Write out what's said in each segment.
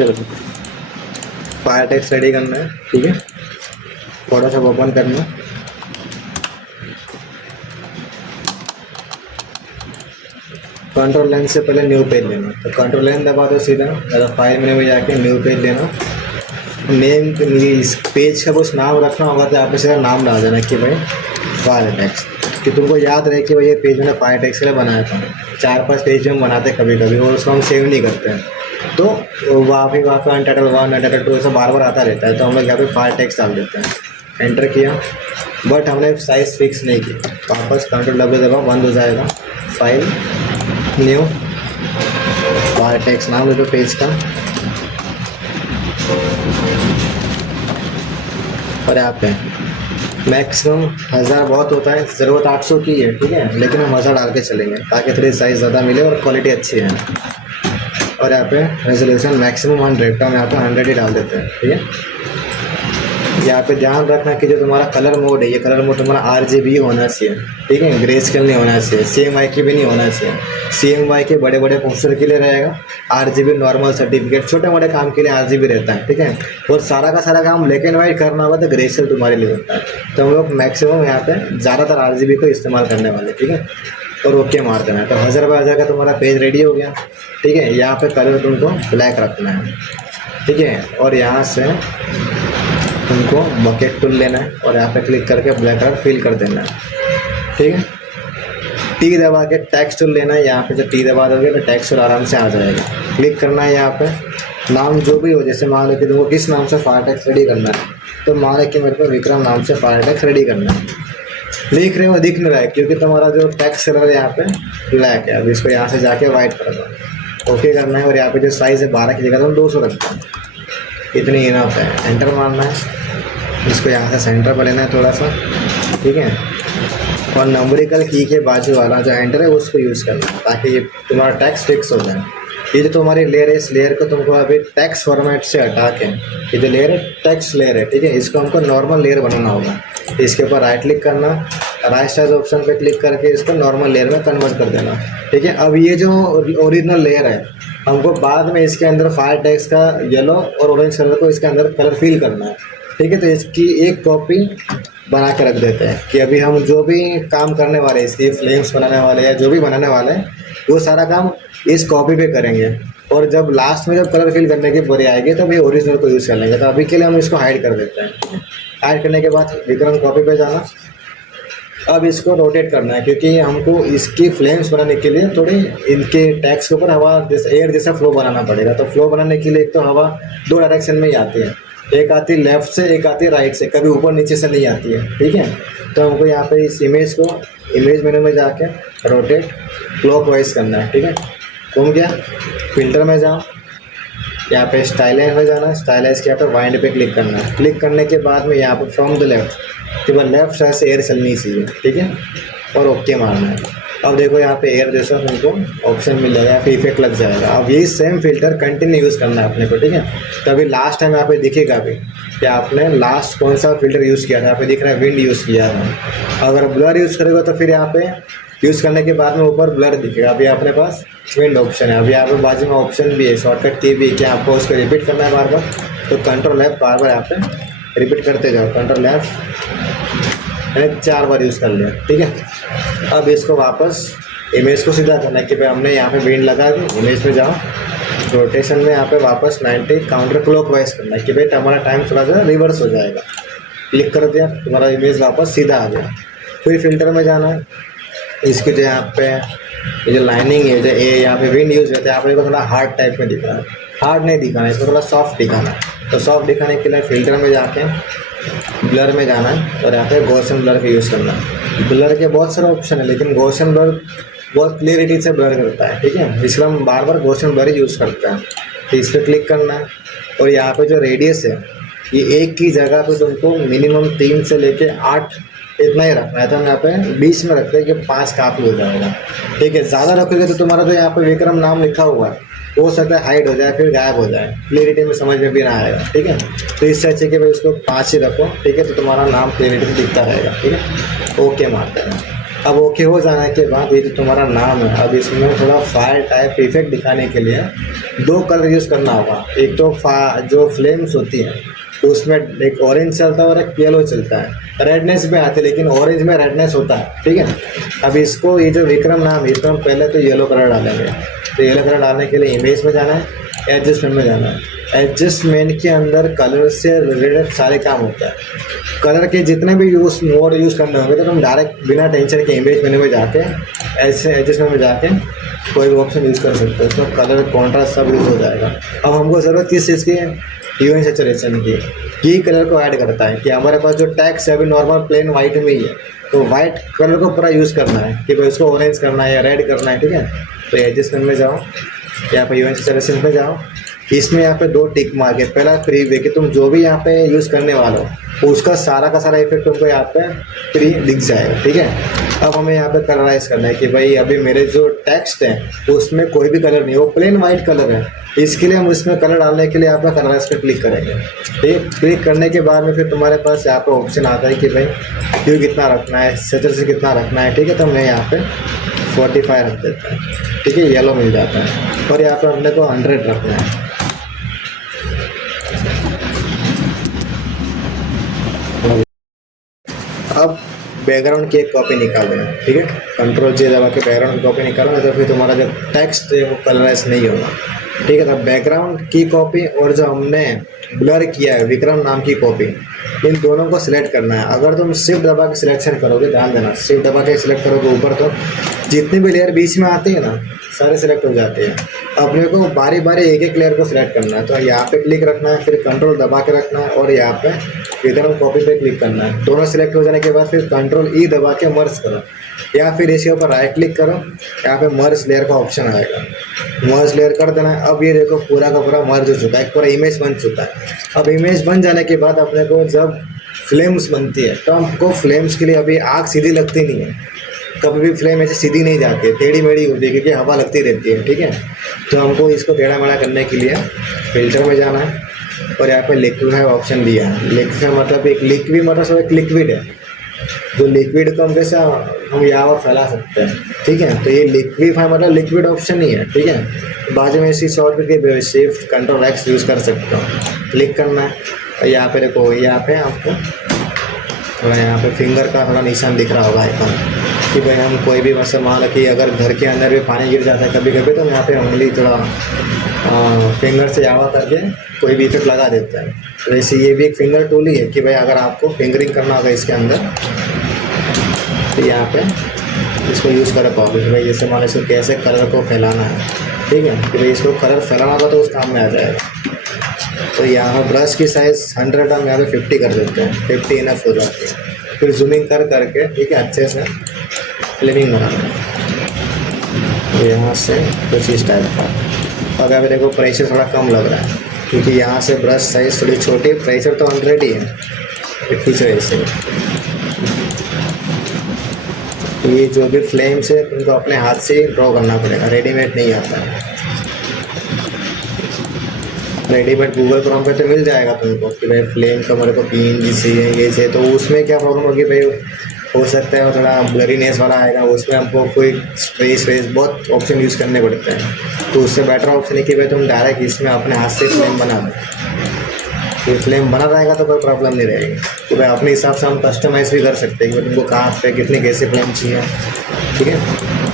चलो fire text ready करना है, ठीक है। फोटोशॉप ओपन करना, कंट्रोल लाइन से पहले न्यू पेज लेना, तो कंट्रोल लाइन दबा दो सीधा, या फाइल मेनू में जाके न्यू पेज लेना। नेम इस पेज का कुछ नाम रखना होगा तो आप सीधा नाम डाल देना कि भाई फायर टेक्स्ट, कि तुमको याद रहे कि भाई ये पेज मैंने फायर टेक्स्ट के लिए बनाया था। 4-5 पेज हम बनाते कभी कभी और उसको हम सेव नहीं करते हैं, तो वहाँ पे अनटाइटल 1 अनटाइटल 2 ऐसा बार बार आता रहता है, तो हम लोग यहाँ पे फायर टेक्स्ट डाल देते हैं। एंटर किया, बट हमने साइज़ फिक्स नहीं की। वापस कंट्रोल W दबा, बंद हो जाएगा। फाइल न्यू फायर टेक्स्ट नाम दे दो पेज का, और यहाँ पे मैक्सिमम 1000 बहुत होता है, ज़रूरत 800 की है, ठीक है, लेकिन हम 1000 डाल के चलेंगे ताकि थोड़ी साइज़ ज़्यादा मिले और क्वालिटी अच्छी है। और यहाँ पे रेजोल्यूशन मैक्सिमम 100, तो हम यहाँ पे 100 ही डाल देते हैं, ठीक है। यहाँ पे ध्यान रखना कि जो तुम्हारा कलर मोड है, ये कलर मोड तुम्हारा RGB होना चाहिए, ठीक है, ग्रे स्केल नहीं होना चाहिए, CMYK भी नहीं होना चाहिए। CMYK बड़े बड़े पोस्टर के लिए रहेगा, RGB नॉर्मल सर्टिफिकेट छोटे मोटे काम के लिए RGB रहता है, ठीक है। और सारा का सारा काम ब्लैक एंड वाइट करना होगा तो ग्रे स्केल तुम्हारे लिए होता है, तो हम लोग मैक्सिमम यहाँ पे ज़्यादातर RGB को इस्तेमाल करने वाले, ठीक है। और ओके मार देना है, तो 1000 बाय 1000 का तुम्हारा पेज रेडी हो गया, ठीक है। यहाँ पे कलर तुमको ब्लैक रखना है, ठीक है, और यहाँ से तुमको बकेट टूल लेना है और यहाँ पे क्लिक करके ब्लैक कलर फिल कर देना है, ठीक है। टी दबा के टेक्स्ट टूल लेना है, यहाँ पे जब टी दबा दोगे तो टेक्स्ट टूल आराम से आ जाएगा। क्लिक करना है, यहाँ पे नाम जो भी हो, जैसे मान लो कि तुमको किस नाम से फायर टेक्स्ट रेडी करना है, तो मान लो कि मेरे को विक्रम नाम से फायर टेक्स्ट रेडी करना है। लिख रहे हो दिख नहीं रहा है क्योंकि तुम्हारा जो टेक्स्ट कलर है यहाँ पे ब्लैक है। अब इसको यहाँ से जाके वाइट कर दो, ओके करना है। और यहाँ पे जो साइज़ है 12 की जगह तो हम 200 रखते हैं, इतनी इनफ है। एंटर मारना है, इसको यहाँ से सेंटर पर लेना है थोड़ा सा, ठीक है। और नंबरिकल की के बाजू वाला जो एंटर है उसको यूज़ करना है ताकि ये तुम्हारा टेक्स्ट फिक्स हो जाए। ये जो तुम्हारी लेयर है, इस लेयर को तुमको अभी टेक्स्ट फॉर्मेट से हटा के, ये जो लेयर है टेक्स्ट लेयर है, ठीक है, इसको हमको नॉर्मल लेयर बनाना होगा। इसके ऊपर राइट क्लिक करना, राइट साइज ऑप्शन पे क्लिक करके इसको नॉर्मल लेयर में कन्वर्ट कर देना, ठीक है। अब ये जो ओरिजिनल लेयर है, हमको बाद में इसके अंदर फायर टेक्स्ट का येलो और ऑरेंज कलर को इसके अंदर कलर फिल करना है, ठीक है। तो इसकी एक कॉपी बना के रख देते हैं कि अभी हम जो भी काम करने वाले हैं, इसकी फ्लेम्स बनाने वाले हैं, जो भी बनाने वाले हैं, वो सारा काम इस कॉपी पे करेंगे। और जब लास्ट में जब कलर फिल करने की बारी आएगी तो अभी ओरिजिनल को यूज़ कर लेंगे। तो अभी के लिए हम इसको हाइड कर देते हैं। हाइड करने के बाद विक्रम कॉपी पे जाना, अब इसको रोटेट करना है क्योंकि हमको इसकी फ्लेम्स बनाने के लिए थोड़ी इनके टैक्स के ऊपर हवा जैसे एयर जैसा फ्लो बनाना पड़ेगा। तो फ्लो बनाने के लिए एक तो हवा 2 डायरेक्शन में ही आती है, एक आती है लेफ़्ट से, एक आती है राइट से, कभी ऊपर नीचे से नहीं आती है, ठीक है। तो हमको यहाँ पे इस इमेज को इमेज मेनू में जाके रोटेट क्लॉकवाइज करना है, ठीक है। घूम गया, फिल्टर में जाओ, यहाँ पे स्टाइलाइज में जाना है, स्टाइलाइज के यहाँ पे वाइंड पे क्लिक करना है। क्लिक करने के बाद में यहाँ पे फ्रॉम द लेफ्ट, केवल लेफ्ट साइड से एयर चलनी चाहिए, ठीक है, और ओके मारना है। अब देखो यहाँ पे एयर जैसा तुमको ऑप्शन मिल जाएगा, फिर इफेक्ट लग जाएगा। अब यही सेम फिल्टर कंटिन्यू यूज़ करना है अपने को, ठीक है। तभी लास्ट टाइम यहाँ पे दिखेगा भी कि आपने लास्ट कौन सा फिल्टर यूज़ किया था। यहाँ पे दिख रहा है विंड यूज़ किया था। अगर ब्लर यूज़ करेगा तो फिर यहाँ पे यूज़ करने के बाद में ऊपर ब्लर दिखेगा। अभी अपने पास विंड ऑप्शन है, अभी यहाँ पे बाजू में ऑप्शन भी है, शॉर्टकट की भी है कि आपको उसको रिपीट करना है बार बार। तो कंट्रोल F बार बार यहाँ पे रिपीट करते जाओ, कंट्रोल F 4 बार यूज़ कर लिया, ठीक है। अब इसको वापस इमेज को सीधा करना है कि भाई हमने यहाँ पे विंड लगा दी, इमेज में जाओ, रोटेशन में यहाँ पे वापस 90 काउंटर क्लॉकवाइज करना है कि भाई हमारा टाइम थोड़ा सा रिवर्स हो जाएगा। क्लिक कर दिया, तुम्हारा इमेज वापस सीधा आ गया। फिर फिल्टर में जाना है, इसकी जो यहाँ पे ये जो लाइनिंग है, जो यहाँ पे विंड यूज़ होता है, यहाँ पे थोड़ा हार्ड टाइप में दिख रहा है, हार्ड नहीं दिखाना है, इसको थोड़ा सॉफ्ट दिखाना है। तो सॉफ्ट दिखाने के लिए फिल्टर में जाके ब्लर में जाना है और यहाँ पे गॉसियन ब्लर का यूज़ करना है। ब्लर के बहुत सारे ऑप्शन है लेकिन गॉसियन ब्लर बहुत क्लियरिटी से ब्लर करता है, ठीक है, इसलिए हम बार बार गॉसियन ब्लर यूज़ करते हैं। तो इस पर क्लिक करना है और यहाँ पे जो रेडियस है, ये एक की जगह पे तुमको मिनिमम 3 से लेके 8 इतना ही रखना है। तो हम यहाँ पे बीच में रखते हैं कि 5 काफ़ी हो जाएगा, ठीक है। ज़्यादा रखोगे तो तुम्हारा जो यहाँ पे विक्रम नाम लिखा हुआ है हो सकता है हाइड हो जाए, फिर गायब हो जाए, क्लियरिटी में समझ में भी ना आएगा, ठीक है। तो इससे अच्छे कि भाई उसको 5 ही रखो, ठीक है, तो तुम्हारा नाम क्लियरिटी से दिखता रहेगा, ठीक है। ओके मारते हैं। अब ओके हो जाने के बाद ये जो तुम्हारा नाम है, अब इसमें थोड़ा फायर टाइप इफेक्ट दिखाने के लिए दो कलर यूज़ करना होगा। एक तो जो फ्लेम्स होती है उसमें एक ऑरेंज चलता है और एक येलो चलता है। रेडनेस भी आती है लेकिन ऑरेंज में रेडनेस होता है, ठीक है। अब इसको ये जो विक्रम नाम है इसमें हम पहले तो येलो कलर डालेंगे। तो येलो कलर डालने के लिए इमेज में जाना है, एडजस्टमेंट में जाना है। एडजस्टमेंट के अंदर कलर से रिलेटेड सारे काम होता है। कलर के जितने भी मोड यूज़ करने होंगे तो तुम डायरेक्ट बिना टेंशन के इमेज मेन्यू में जाके ऐसे एडजस्टमेंट में जाके कोई भी ऑप्शन यूज़ कर सकते हो। उसमें कलर कॉन्ट्रास्ट सब यूज़ हो जाएगा। अब हमको ज़रूरत किस चीज़ की है? ह्यू एंड सैचुरेशन की। ये कलर को ऐड करता है कि हमारे पास जो टेक्स्ट है अभी नॉर्मल प्लेन वाइट में ही है, तो वाइट कलर को पूरा यूज़ करना है कि भाई उसको ऑरेंज करना है या रेड करना है, ठीक है। तो एडजस्टमेंट में जाओ, यहाँ पे ह्यू एंड सैचुरेशन में जाओ। इसमें यहाँ पे दो टिक मार्क है। पहला प्रीव्यू कि तुम जो भी यहाँ पे यूज़ करने वाले हो उसका सारा का सारा इफेक्ट तुमको यहाँ पे प्री दिख जाएगा, ठीक है। अब हमें यहाँ पे कलराइज करना है कि भाई अभी मेरे जो टेक्स्ट है उसमें कोई भी कलर नहीं, वो प्लेन वाइट कलर है। इसके लिए हम उसमें कलर डालने के लिए यहाँ पे कलराइज पे क्लिक करेंगे, ठीक। क्लिक करने के बाद में फिर तुम्हारे पास यहाँ पे ऑप्शन आता है कि भाई ह्यू कितना रखना है, सैचुरेशन कितना रखना है, ठीक है। तो मैं यहाँ पे 45 रख देता है, ठीक है। येलो मिल जाता है और यहाँ पे हमने को 100 रखना है। अब बैकग्राउंड की एक कॉपी निकाल देना, ठीक है। कंट्रोल जे दबा के बैकग्राउंड की कॉपी निकालो, नहीं तो फिर तुम्हारा जो टेक्स्ट है वो कलराइज नहीं होगा, ठीक है। तो बैकग्राउंड की कॉपी और जो हमने ब्लर किया है विक्रम नाम की कॉपी, इन दोनों को सिलेक्ट करना है। अगर तुम शिफ्ट दबा के सिलेक्शन करोगे, ध्यान देना, शिफ्ट दबा के सिलेक्ट करोगे ऊपर तो जितनी भी लेयर बीच में आती है ना सारे सिलेक्ट हो जाते हैं। अपने को बारी बारी एक एक लेयर को सिलेक्ट करना है। तो यहाँ पे क्लिक रखना है, फिर कंट्रोल दबा के रखना है और यहाँ पे विक्रम कॉपी पे क्लिक करना है। दोनों सिलेक्ट हो जाने के बाद फिर कंट्रोल ई दबा के मर्ज करो या फिर इसके ऊपर राइट क्लिक करो, यहाँ पे मर्ज लेयर का ऑप्शन आएगा, मर्ज लेयर कर देना है। अब ये देखो पूरा का पूरा मर्ज हो चुका है, पूरा इमेज बन चुका है। अब इमेज बन जाने के बाद अपने को जब फ्लेम्स बनती है तो हमको फ्लेम्स के लिए अभी आग सीधी लगती नहीं है, कभी भी फ्लेम ऐसे सीधी नहीं जाती है, टेढ़ी मेढ़ी होती है क्योंकि हवा लगती रहती है, ठीक है। तो हमको इसको टेढ़ा मेढ़ा करने के लिए फिल्टर में जाना है और यहाँ पे लिक्विफाई ऑप्शन दिया है। लिक्विफाई मतलब एक लिक्विड, मतलब एक लिक्विड है, तो लिक्विड को हम कैसे हम यहाँ पर फैला सकते हैं, ठीक है। तो ये लिक्विफाई मतलब लिक्विड ऑप्शन ही है, ठीक है। बाजू में इसी शॉर्ट के शिफ्ट कंट्रोल एक्स यूज़ कर सकते हो, क्लिक करना है और यहाँ पे देखो, यहाँ पे आपको थोड़ा यहाँ पे फिंगर का थोड़ा निशान दिख रहा होगा आइकॉन कि भाई हम कोई भी मतलब मान लो कि अगर घर के अंदर भी पानी गिर जाता है कभी कभी, तो यहाँ पे उंगली थोड़ा फिंगर से यावा करके कोई भी इफेक्ट लगा देता है। तो वैसे ये भी एक फिंगर टूल ही है कि भाई अगर आपको फिंगरिंग करना होगा इसके अंदर तो यहाँ पे इसको यूज़ कर पाओगे कि भाई जैसे मान लो इसको कैसे कलर को फैलाना है, ठीक है। कि भाई इसको कलर फैलाना होगा तो उस काम में आ जाएगा। तो यहाँ ब्रश की साइज़ 100 हम यहाँ पे 50 कर देते हैं, 50 इनफ हो जाती है। फिर जूमिंग कर करके, ठीक है, अच्छे से फ्लेमिंग बनाना है। तो यहाँ से कुछ इस टाइप का। अगर देखो प्रेशर थोड़ा कम लग रहा है क्योंकि यहाँ से ब्रश साइज़ थोड़ी छोटी, प्रेशर तो 100 ही है, खींचो ऐसे। तो ये जो भी फ्लेम्स है उनको अपने हाथ से ड्रॉ करना पड़ेगा, रेडीमेड नहीं आता है। रेडीमेड गूगल क्रोम पे तो मिल जाएगा तुमको कि भाई फ्लेम का मेरे को PNG चाहिए, ये चाहिए। तो उसमें क्या प्रॉब्लम होगी भाई, हो सकता है वो थोड़ा ब्लरीनेस वाला आएगा, उसमें हमको कोई स्ट्रेस वेस बहुत ऑप्शन यूज़ करने पड़ते हैं। तो उससे बेटर ऑप्शन है कि भाई तुम डायरेक्ट इसमें अपने हाथ से फ्लेम बना दो। तो फ्लेम बना रहेगा तो कोई प्रॉब्लम नहीं रहेगी। तो भाई अपने हिसाब से हम कस्टमाइज़ भी कर सकते हैं कि तुमको कहाँ पे कितने कैसे फ्लेम चाहिए, ठीक है।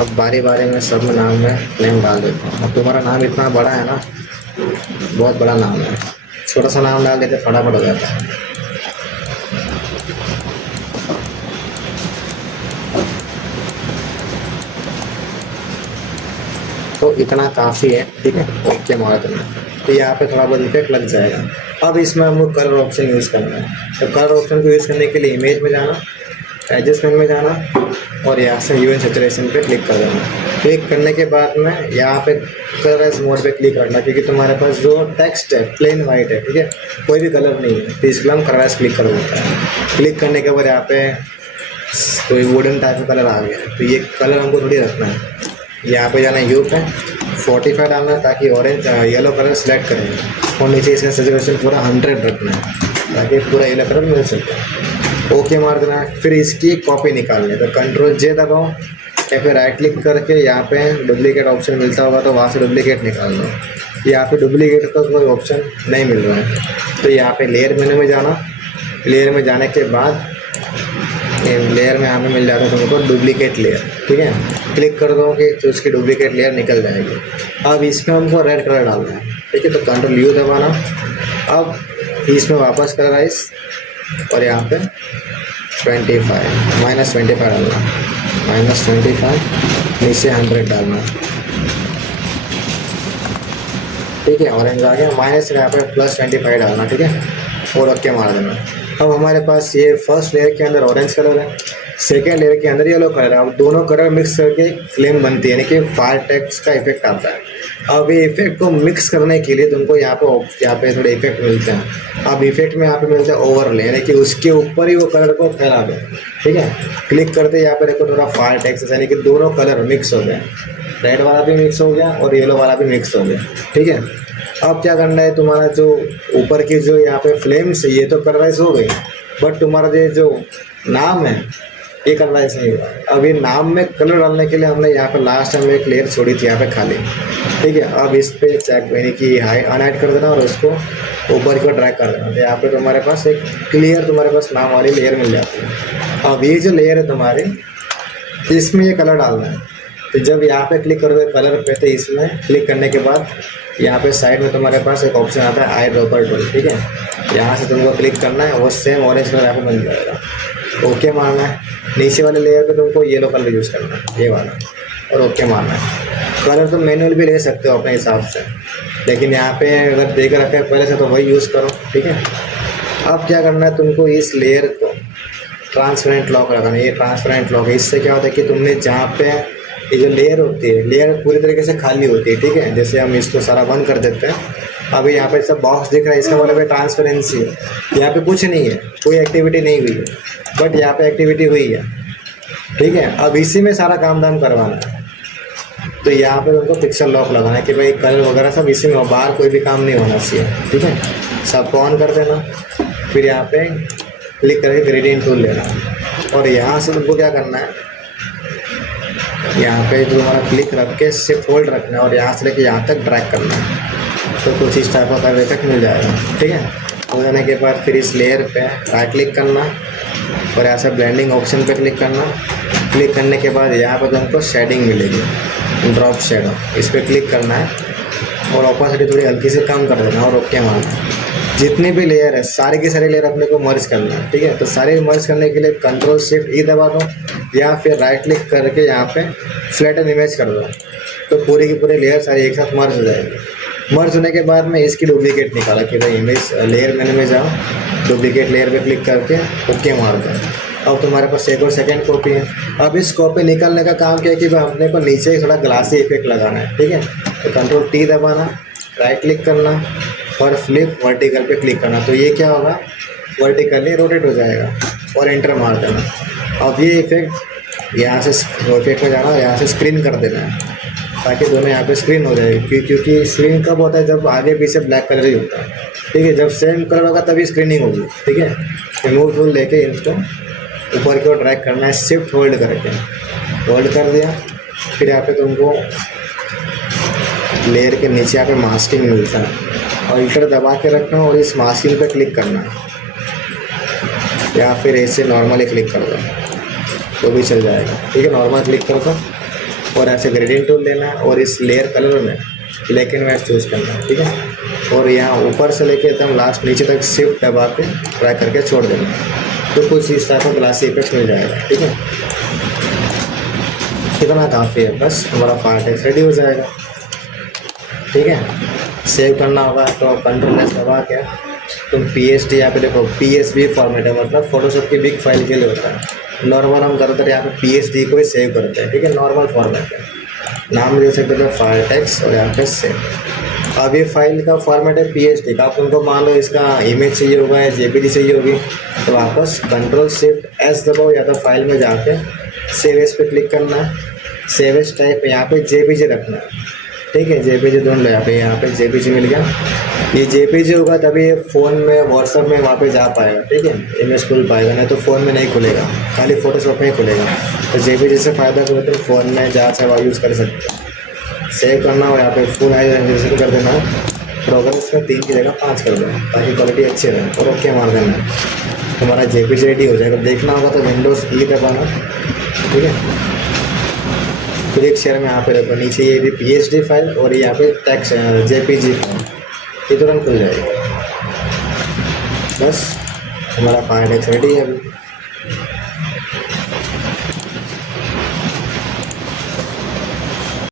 अब बारी बारी में सब नाम में फ्लेम डाल देता हूँ। अब तुम्हारा नाम इतना बड़ा है ना, बहुत बड़ा नाम है, छोटा सा नाम डाल देते फटाफट हो जाता है। तो इतना काफ़ी है, ठीक है, ओके मार्क में। तो यहाँ पे थोड़ा बहुत इफेक्ट लग जाएगा। अब इसमें हमको कलर ऑप्शन यूज़ करना है। तो कलर ऑप्शन को यूज़ करने के लिए इमेज में जाना, एडजस्टमेंट में जाना और यहाँ से ह्यू एंड सैचुरेशन पे क्लिक कर देना। क्लिक करने के बाद में यहाँ पे कलर्स मोड पे क्लिक करना क्योंकि तुम्हारे पास जो टेक्स्ट है प्लेन वाइट है, ठीक है, कोई भी कलर नहीं है। तो इसके लिए हम कलर्स क्लिक कर देता है। क्लिक करने के बाद यहाँ पे कोई वुडन टाइप का कलर आ गया है, तो ये कलर हमको थोड़ी रखना है। यहाँ पे जाना है यू पे, 45 डालना है ताकि ऑरेंज येलो कलर सेलेक्ट करेंगे, और नीचे इसका सैचुरेशन पूरा 100 रखना है ताकि पूरा येलो कलर मिल सके। ओके मार देना है। फिर इसकी कॉपी निकालनी है तो कंट्रोल जे दबाओ या फिर राइट क्लिक करके यहाँ पे डुप्लीकेट ऑप्शन मिलता होगा तो वहाँ से डुप्लीकेट निकाल लो। यहाँ पे डुप्लीकेट का कोई ऑप्शन नहीं मिल रहा है तो यहाँ पे लेयर मेनू में जाना, लेयर में जाने के बाद लेयर में यहाँ पे मिल जाता है तुमको डुप्लीकेट लेयर, ठीक है, क्लिक कर दो कि तो उसकी डुप्लीकेट लेयर निकल जाएगी। अब इसमें हमको रेड कलर डालना है, ठीक है, तो कंट्रोल यू दबाना। अब इसमें वापस कलराइज और यहाँ पे 25 -25 डालना, -25 नीचे 100 डालना, ठीक है, ऑरेंज आ गया। माइनस यहाँ पे +25 डालना, ठीक है, और ओके मार देना। अब हमारे पास ये फर्स्ट लेयर के अंदर ऑरेंज कलर है, सेकेंड लेयर के अंदर येलो कलर है। अब दोनों कलर मिक्स करके फ्लेम बनती है, यानी कि फायर टेक्स्ट का इफेक्ट आता है। अब ये इफेक्ट को मिक्स करने के लिए तुमको यहाँ पे थोड़े इफेक्ट मिलते हैं। अब इफेक्ट में यहाँ पे मिलता है ओवरले, यानी कि उसके ऊपर ही वो कलर को फैला दो, ठीक है। क्लिक करते यहाँ पे देखो थोड़ा फायर टेक्स्ट, यानी कि दोनों कलर मिक्स हो गए, रेड वाला भी मिक्स हो गया और येलो वाला भी मिक्स हो गया, ठीक है। अब क्या करना है, तुम्हारा जो ऊपर की जो यहाँ पे फ्लेम्स ये तो कलराइज हो गई, बट तुम्हारा जो नाम है ये कलराइज नहीं हुआ। अब ये नाम में कलर डालने के लिए हमने यहाँ पे लास्ट टाइम एक लेयर छोड़ी थी यहाँ पे खाली, ठीक है। अब इस पे चेक यानी कि अनहाइड कर देना और उसको ऊपर की ओर ड्रैग कर देना, तो यहाँ पे तुम्हारे पास एक क्लियर तुम्हारे पास नाम वाली लेयर मिल जाती है। अब ये जो लेयर है तुम्हारी, इसमें ये कलर डालना है, तो जब यहाँ पे क्लिक करोगे कलर पे तो इसमें क्लिक करने के बाद यहाँ पे साइड में तुम्हारे पास एक ऑप्शन आता है आई ड्रॉपर टूल, ठीक है, यहाँ से तुमको क्लिक करना है, वो सेम ऑरेंज कलर यहाँ पे बन जाएगा। ओके मारना है। नीचे वाले लेयर पे तुमको येलो कलर यूज़ करना है, ये वाला, और ओके मारना है। कलर तुम मैनुअल भी ले सकते हो अपने हिसाब से, लेकिन यहाँ पे अगर देख रखा है पहले से तो वही यूज़ करो, ठीक है। अब क्या करना है, तुमको इस लेयर को ट्रांसपेरेंट लॉक लगाना है। ये ट्रांसपेरेंट लॉक है, इससे क्या होता है कि तुमने जहाँ पे ये जो लेयर होती है, लेयर पूरी तरीके से खाली होती है, ठीक है। जैसे हम इसको सारा बंद कर देते हैं, अभी यहाँ पे सब बॉक्स दिख रहा है, इसका मतलब है ट्रांसपेरेंसी है, यहाँ पे कुछ नहीं है, कोई एक्टिविटी नहीं हुई है, बट यहाँ पे एक्टिविटी हुई है, ठीक है। अब इसी में सारा काम धाम करवाना है, तो यहाँ पे उनको पिक्सल लॉक लगाना है कि भाई कलर वगैरह सब इसी में, बाहर कोई भी काम नहीं होना चाहिए, ठीक है। सबको ऑन कर देना, फिर यहाँ पे क्लिक करके ग्रेडियंट टूल लेना, और यहाँ से तुमको क्या करना है, यहाँ पे जो हमारा क्लिक रख के शिफ्ट होल्ड रखना है और यहाँ से लेके यहाँ तक ड्रैग करना है, तो कुछ इस टाइप का कलर इफेक्ट मिल जाएगा, ठीक है। हो जाने के बाद फिर इस लेयर पे राइट क्लिक करना और ऐसा ब्लेंडिंग ऑप्शन पे क्लिक करना। क्लिक करने के बाद यहाँ पर तुमको शेडिंग मिलेगी, ड्रॉप शेडो, इस पर क्लिक करना है और ऑपोसिटी थोड़ी हल्की से कम कर देना और ओके मारना। जितनी भी लेयर है सारे के सारे लेयर अपने को मर्ज करना है, ठीक है। तो सारे मर्ज करने के लिए कंट्रोल शिफ्ट ई दबा दो या फिर राइट क्लिक करके यहाँ पे फ्लैटन इमेज कर दो, तो पूरी की पूरी लेयर सारी एक साथ मर्ज हो जाएगी। मर्ज होने के बाद में इसकी डुप्लीकेट निकाला कि भाई इमेज लेयर मेनू में जाओ, डुप्लीकेट लेयर पे क्लिक करके ओके मार दो। अब तुम्हारे पास एक और सेकेंड कॉपी है। अब इस कॉपी निकालने का काम क्या है कि भाई अपने को नीचे ही थोड़ा ग्लासी इफेक्ट लगाना है, ठीक है। तो कंट्रोल टी दबाना, राइट क्लिक करना और फ्लिप वर्टिकल पे क्लिक करना, तो ये क्या होगा, वर्टिकली रोटेट हो जाएगा और एंटर मार देना। अब ये इफेक्ट यहाँ से इफेक्ट में जाना, यहाँ से स्क्रीन कर देना है ताकि दोनों यहाँ पे स्क्रीन हो जाएगी, क्योंकि स्क्रीन कब होता है, जब आगे पीछे ब्लैक कलर ही होता है, ठीक है। जब सेम कलर होगा तभी स्क्रीनिंग होगी, ठीक है। रिमूव टूल लेके इसको ऊपर की ओर ड्रैग करना है, शिफ्ट होल्ड करके होल्ड कर दिया। फिर यहाँ पे तुमको लेयर के नीचे यहाँ पे मास्किंग मिलता है, अल्टर दबा के रखना और इस मास्किंग पे क्लिक करना, या फिर ऐसे नॉर्मली क्लिक कर दो तो भी चल जाएगा, ठीक है। नॉर्मल क्लिक कर दो और ऐसे ग्रेडियंट टूल लेना है और इस लेयर कलर में ब्लैक एंड वाइट चूज़ करना है, ठीक है। और यहाँ ऊपर से लेके एकदम लास्ट नीचे तक शिफ्ट दबा के ड्रैग करके छोड़ देना, तो कुछ इस टाइप का ग्लासी इफेक्ट मिल जाएगा, ठीक है। इतना काफ़ी है, बस तुम्हारा फायर टेक्स्ट रेडी हो जाएगा, ठीक है। सेव करना होगा तो कंट्रोल एस दबा के तुम PSD यहाँ पे देखो PSB फॉर्मेट है, मतलब फोटोशॉप की बिग फाइल के लिए होता है। नॉर्मल हम ज़्यादातर यहाँ पे PSD को ही सेव करते हैं, ठीक है। नॉर्मल फॉर्मेट है, नाम दे सकते हो फायर टेक्स्ट और यहाँ पे सेव। अब ये फाइल का फॉर्मेट है PSD का, आप उनको मान लो इसका इमेज चाहिए होगा या JPG चाहिए होगी, तो वापस कंट्रोल शिफ्ट S दबाओ या तो फाइल में जाके सेव एस पे क्लिक करना है। सेव एज टाइप यहाँ पे जेपीजी रखना है, ठीक है। जेपीजी ढूंढ लो, यहाँ पे जेपीजी मिल गया। ये जेपीजी होगा तभी ये फ़ोन में व्हाट्सअप में वहाँ पे जा पाएगा, ठीक है, इमेज खुल पाएगा, नहीं तो फ़ोन में नहीं खुलेगा, खाली फ़ोटोशॉप में ही खुलेगा। तो जेपीजी से फ़ायदा करो तो फ़ोन में जहाँ चाहे वहाँ यूज़ कर सकते हो। सेव करना हो यहाँ पे फुल हाई रेजोल्यूशन कर देना, प्रोग्रेस में 3 की जगह 5 कर देना ताकि क्वालिटी अच्छी रहे, और ओके मार देना, हमारा जेपीजी रेडी हो जाएगा। देखना होगा तो विंडोज़ ई दबाना, ठीक है। फिर एक शेयर में यहाँ पे रखो, नीचे ये भी पीएचडी फाइल और यहाँ पे टेक्स्ट जेपीजी फाइल, ये तुरंत खुल जाएगा। बस हमारा फाइल रेडी है अभी।